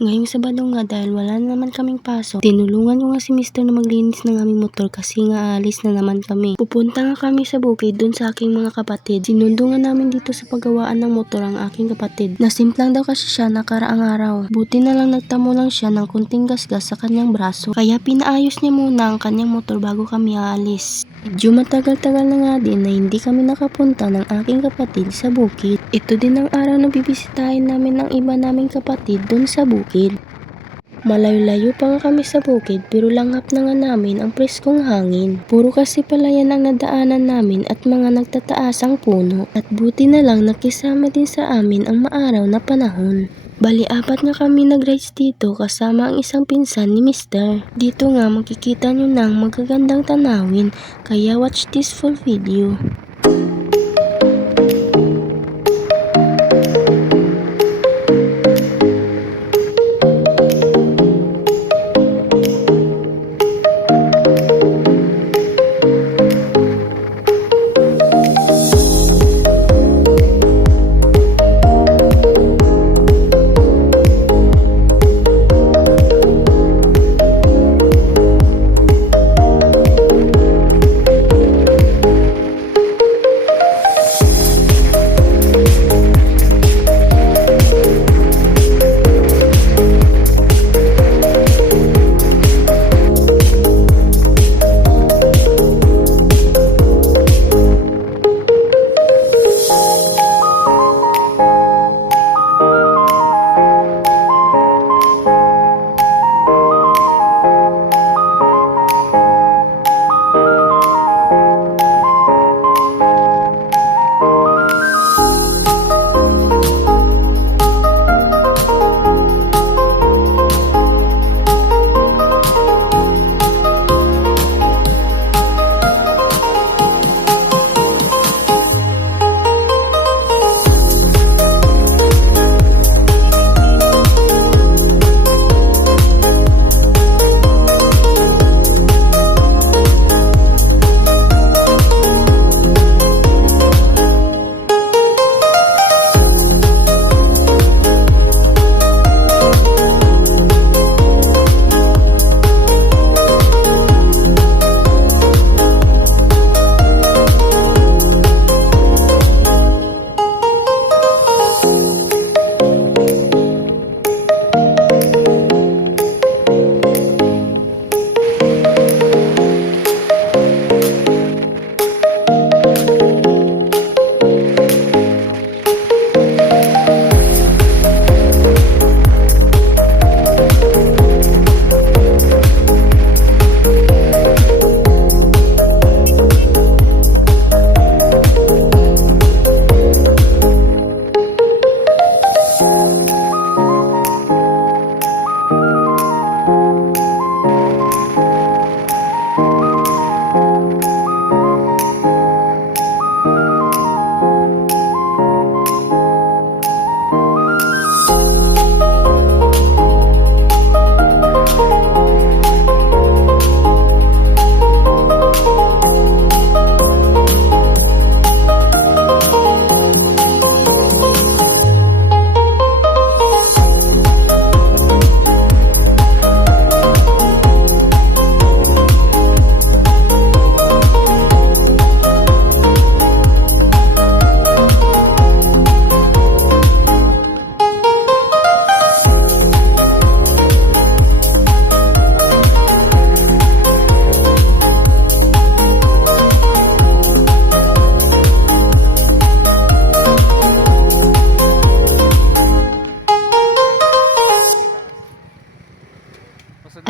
Ngayong Sabado nga dahil wala na naman kaming pasok, tinulungan ko nga si Mr. na maglinis ng aming motor kasi nga aalis na naman kami. Pupunta nga kami sa bukid dun sa aking mga kapatid. Sinundo nga namin dito sa paggawaan ng motor ang aking kapatid. Nasimplang daw kasi siya nakaraang araw. Buti na lang nagtamo lang siya ng kunting gasgas sa kanyang braso. Kaya pinaayos niya muna ang kanyang motor bago kami aalis. Medyo matagal-tagal na nga din na hindi kami nakapunta ng aking kapatid sa bukid. Ito din ang araw na bibisitahin namin ng iba naming kapatid dun sa bukid. Malayo-layo pa nga kami sa bukid pero langhap na nga namin ang preskong hangin. Puro kasi palayan ang nadaanan namin at mga nagtataasang puno. At buti na lang nakisama din sa amin ang maaraw na panahon. Bali, 4 nga kami nag-rides dito kasama ang isang pinsan ni Mr. Dito nga makikita nyo ng magagandang tanawin, kaya watch this full video.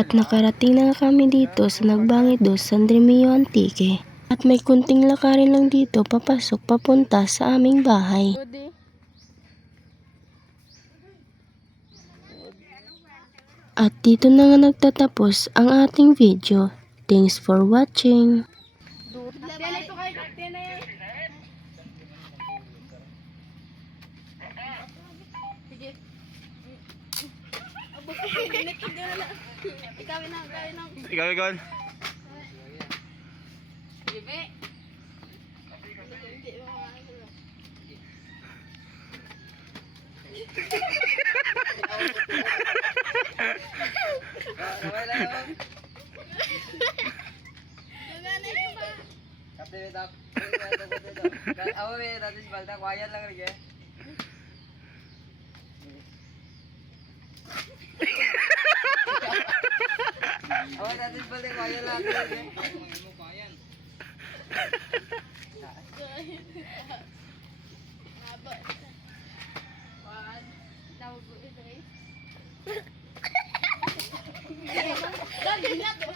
At nakarating na kami dito sa Nagbangit dos San Remio Antique. At may kunting lakarin lang dito papasok papunta sa aming bahay. At dito na nga nagtatapos ang ating video. Thanks for watching. Ikaw. Bibi. balda quiet lang rin eh. Oh, tatis balda quiet lang rin eh. Mo quiet. Dali na to.